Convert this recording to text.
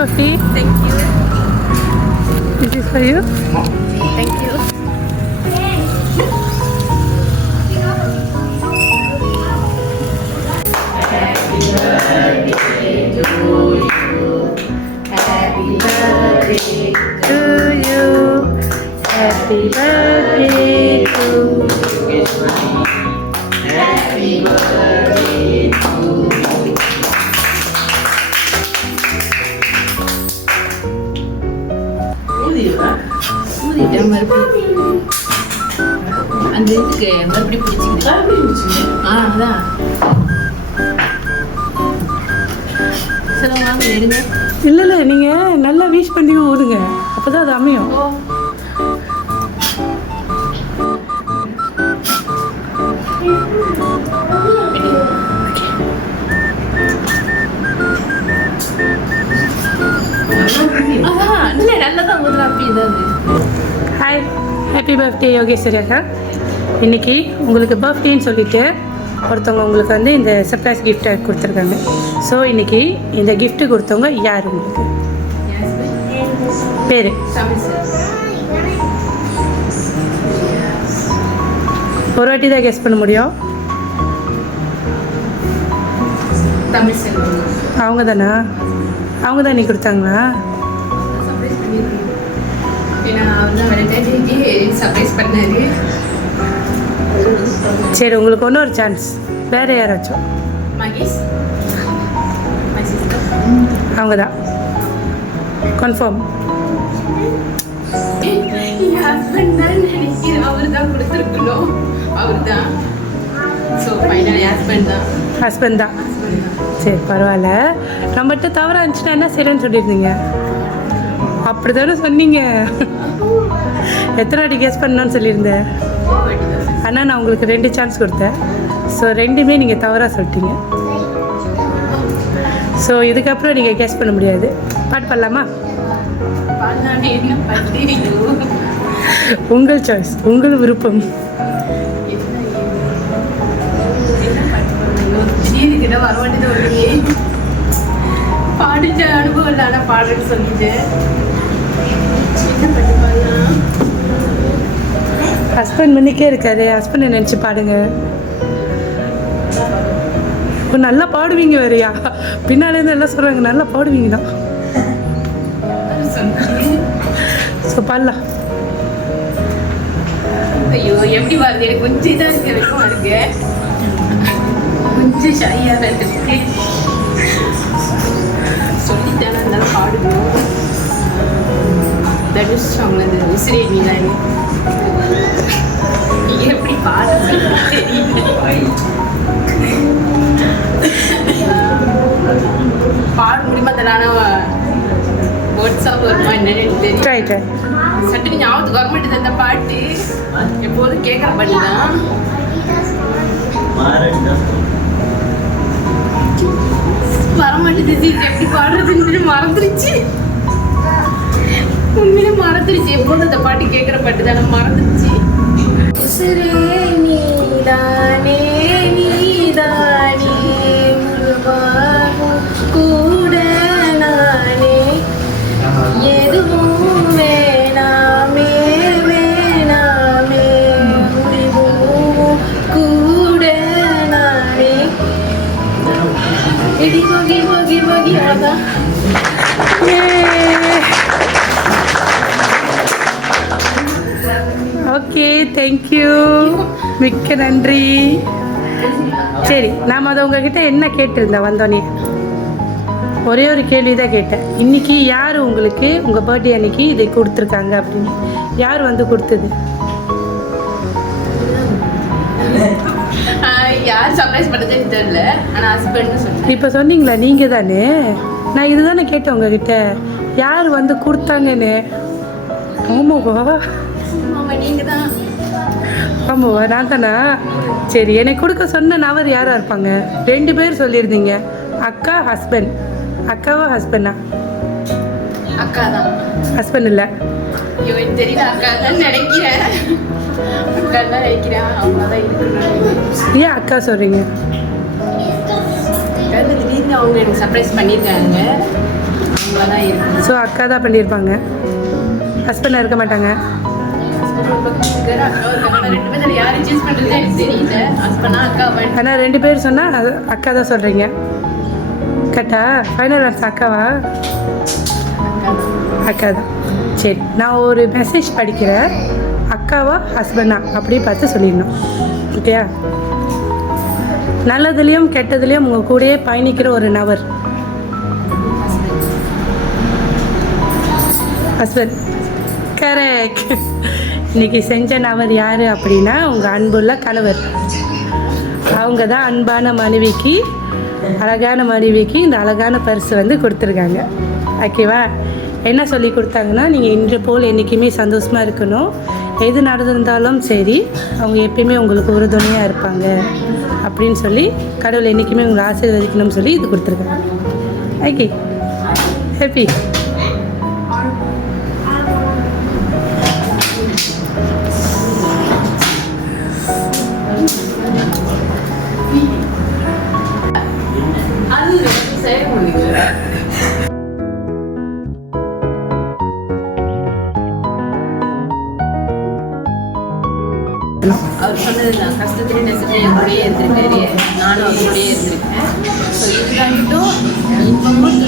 birthday. Thank you. This is for you. Thank you. Happy birthday to you. Happy birthday to you. Happy birthday to you. Happy birthday to you. அந்த இதுக்கு மறுபடியும் பிடிச்சிக்கிட்டு அதான் சொல்லுங்க எடுங்க. இல்லை நீங்கள் நல்லா விஷ் பண்ணி ஊதுங்க, அப்போ தான் அது அமையும். ஹாய், ஹாப்பி பர்த்டே யோகேஸ்வரி அக்கா. இன்றைக்கி உங்களுக்கு பர்த்டேன்னு சொல்லிவிட்டு ஒருத்தவங்க உங்களுக்கு வந்து இந்த சர்ப்ரைஸ் கிஃப்ட்டை கொடுத்துருக்காங்க. ஸோ இன்றைக்கி இந்த கிஃப்ட்டு கொடுத்தவங்க யார் உங்களுக்கு? பேர் ஒரு வாட்டி தான் கெஸ் பண்ண முடியும். அவங்க தானா? அவங்க தான் நீ கொடுத்தாங்களா? சரி, உங்களுக்கு இன்னொரு சான்ஸ். வேறு யாராச்சும்? அவங்க தான் கன்ஃபார்ம். ஹஸ்பண்ட் தான். சரி, பரவாயில்ல. நம்மகிட்ட தவறாக இருந்துச்சுன்னா என்ன சரின்னு சொல்லியிருந்தீங்க. அப்படி தானே சொன்னீங்க. எத்தனை வாட்டி கெஸ் பண்ணணும்னு சொல்லியிருந்தேன். ஆனால் நான் உங்களுக்கு 2 சான்ஸ் கொடுத்தேன். ஸோ 2மே நீங்கள் தவறாக சொல்லிட்டீங்க. ஸோ இதுக்கப்புறம் நீங்கள் கெஸ் பண்ண முடியாது. பாட்டு பாடலாமா? உங்கள் சாய்ஸ், உங்கள் விருப்பம். பாடிச்ச அனுபவம் இல்லை, ஆனால் பாடுறேன்னு சொல்லிட்டு ஹஸ்பண்ட் முன்னிக்கே இருக்காரு. ஹஸ்பண்டை நினச்சி பாடுங்க. இப்போ நல்லா பாடுவீங்க வேறையா? பின்னாலேருந்து எல்லாம் சொல்கிறாங்க நல்லா பாடுவீங்க தான். ஸோ பாடலாம். ஐயோ, எப்படி பாருங்க, எனக்கு கொஞ்சம் இதாக இருக்க வரைக்கும் இருக்கு, கொஞ்சம் ஷையாக இருக்கு. சொல்லிட்டானா இருந்தாலும் பாடுவோம். தனுஷ் அது விசிறி நீதானே எப்படி பாடுறது பாட முடியுமா? தரான வாட்ஸ்அப் வருமா என்னன்னு தெரியும். சட்டு ஞாபகத்துக்கு கவர்மெண்ட் தந்த பாட்டு எப்போதும் கேட்குற பாட்டு தான். வரமாட்டேது, எப்படி பாடுறதுன்னு மறந்துருச்சு. உண்மையிலே மறந்துருச்சு. எப்போதும் அந்த பாட்டு கேட்குற பாட்டு தானே மறந்துருச்சு. உசுரே நீதானே நீதானே முழுவாகும் கூட நானே எதுவும் வேணாமே வேணாமே முடிவும் கூட நானே இடி போகி போகி போகி அதான். ஓகே, தேங்க்யூ, மிக்க நன்றி. சரி, நாம் அதை உங்ககிட்ட என்ன கேட்டிருந்தேன் வந்தோடனே? ஒரே ஒரு கேள்வி தான் கேட்டேன். இன்றைக்கி யார் உங்களுக்கு உங்கள் பர்த்டே அன்றைக்கி இதை கொடுத்துருக்காங்க அப்படின்னு? யார் வந்து கொடுத்தது? யார் சர்ப்ரைஸ் பண்ணுறதுன்னு தெரியல, ஆனால் ஹஸ்பண்ட்னு சொன்னேன். இப்போ சொன்னீங்களா நீங்கள் தானே? நான் இது தானே கேட்டேன் உங்ககிட்ட, யார் வந்து கொடுத்தாங்கன்னு. ஆமாவா? நீங்கள் தான். ஆமாவா, நான் தானா? சரி, எனக்கு கொடுக்க சொன்ன நபர் யாராக இருப்பாங்க? 2 பேர் சொல்லியிருந்தீங்க, அக்கா ஹஸ்பண்ட். அக்காவா ஹஸ்பண்டா? அக்கா தான். ஹஸ்பண்ட் இல்லை. ஐயோ, எனக்கு தெரியல. அக்கா தான் நினைக்கிறேன். அக்கா தான் நினைக்கிறேன். அவங்க தான் இருக்கணும். ஏன் அக்கா சொல்கிறீங்க? திடீர்னு அவங்க எனக்கு சர்ப்ரைஸ் பண்ணியிருக்காங்க. தான் இருக்கு. ஸோ அக்கா தான் பண்ணியிருப்பாங்க, ஹஸ்பண்டாக இருக்க மாட்டாங்க. ரெண்டு பேர் யாரும் சூஸ் பண்ணுறது எனக்கு தெரியல. ஹஸ்பண்டா அக்கா ஆனால் 2 பேர் சொன்னால் அது அக்கா தான் சொல்கிறீங்க. கரெக்டா? ஃபைனல் ஆன்சர் அக்காவா? அக்கா தான். சரி, நான் ஒரு மெசேஜ் படிக்கிறேன், அக்காவா ஹஸ்பண்டா அப்படி பார்த்து சொல்லிடணும். ஓகேயா? நல்லதுலேயும் கெட்டதுலேயும் உங்கள் கூடயே பயணிக்கிற ஒரு நபர். ஹஸ்பண்ட். கரெக்ட். இன்னைக்கு செஞ்ச நபர் யார் அப்படின்னா உங்கள் அன்புள்ள கணவர். அவங்க தான் அன்பான மனைவிக்கு, அழகான மனைவிக்கு இந்த அழகான பரிசு வந்து கொடுத்துருக்காங்க. ஓகேவா? என்ன சொல்லி கொடுத்தாங்கன்னா, நீங்கள் இன்று போல் என்றைக்குமே சந்தோஷமாக இருக்கணும், எது நடந்திருந்தாலும் சரி அவங்க எப்பயுமே உங்களுக்கு உறுதுணையாக இருப்பாங்க அப்படின்னு சொல்லி கடவுள் என்றைக்குமே உங்களை ஆசீர்வதிக்கணும்னு சொல்லி இது கொடுத்துருக்காங்க. Okay, happy. அது செய்ய முடியல. அவர் சொன்னது நான் கஷ்டத்துலேயும் நெசத்துலையும் என் கூடயே இருந்திருக்காரு, நானும் அவர் கூடயே இருந்திருக்கேன். ஸோ இதுதான் இன்பமும்